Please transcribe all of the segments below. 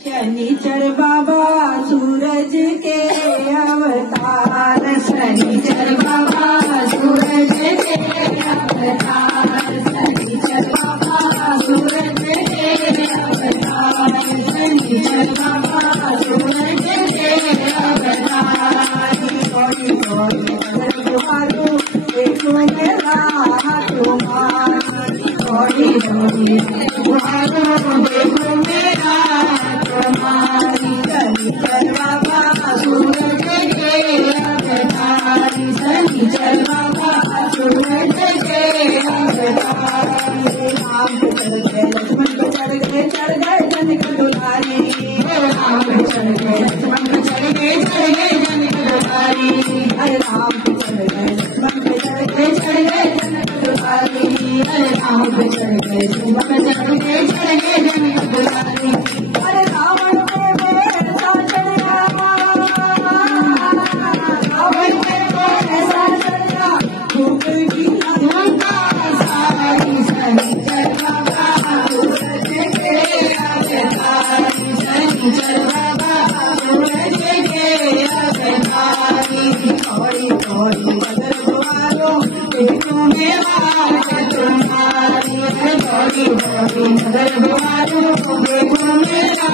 शनिचर बाबा सूरज के अवतार, शनिचर बाबा सूरज के अवतार, शनिचर बाबा सूरज के अवतार, शनिचर बाबा सूरज के अवतार। थोड़ी थोड़ी नजर तुम्हारो देखो मेरा तुम्हारी, थोड़ी थोड़ी तुम्हारो देखो मेरा तुम्हारी। शनिचर बाबा सूरज के अवतार, शनिचर बाबा सूरज के अवतार। राम पे चढ़ गए लक्ष्मण पे चढ़ गए जनक दुलारी, राम पे चढ़ गए लक्ष्मण पे चढ़ गए जनक दुलारी। अरे राम पे चढ़ गए लक्ष्मण पे चढ़ गए जनक दुलारी, अरे राम पे चढ़ गए लक्ष्मण पे चढ़ गए जनक दुलारी। अरे रावण पे ऐसा चढ़ा, रावण पे ऐसा चढ़ा भूख की लंका सारी। शनिचर बाबा सूरज के अवतार, शनिचर बाबा सूरज के अवतार। थोड़ी थोड़ी नजर तुम्हारो देखो मेरा तुम्हारी, थोड़ी थोड़ी नजर तुम्हारो देखो मेरा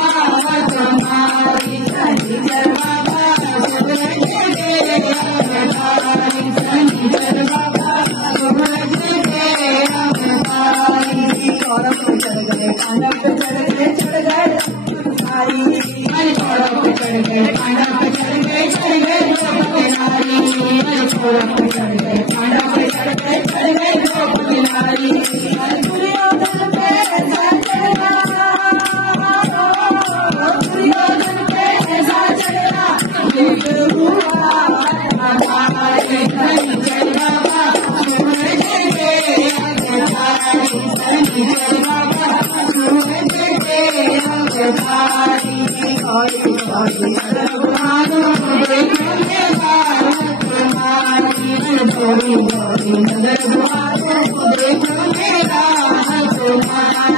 तुम्हारी। शनिचर बाबा सूरज के अवतार, शनिचर बाबा सूरज के अवतार। कौरव पे चढ़ गए पांडव पे चढ़ गए सारी, अरे कौरव पे चढ़ गए पांडव पे चढ़ गए नारी, अरे कौरव पे चढ़ गए पांडव पे चढ़ गए नारी। अरे दुर्योधन पे ऐसा चढ़ा, दुर्योधन पे ऐसा चढ़ा युद्ध हुआ हमारे। शनिचर बाबा सूरज के अवतार, शनिचर बाबा सूरज के अवतार। थोड़ी थोड़ी नजर तुम्हारो देखो मेरा तुम्हारी, थोड़ी थोड़ी नजर तुम्हारो देखो मेरा तुम्हारी।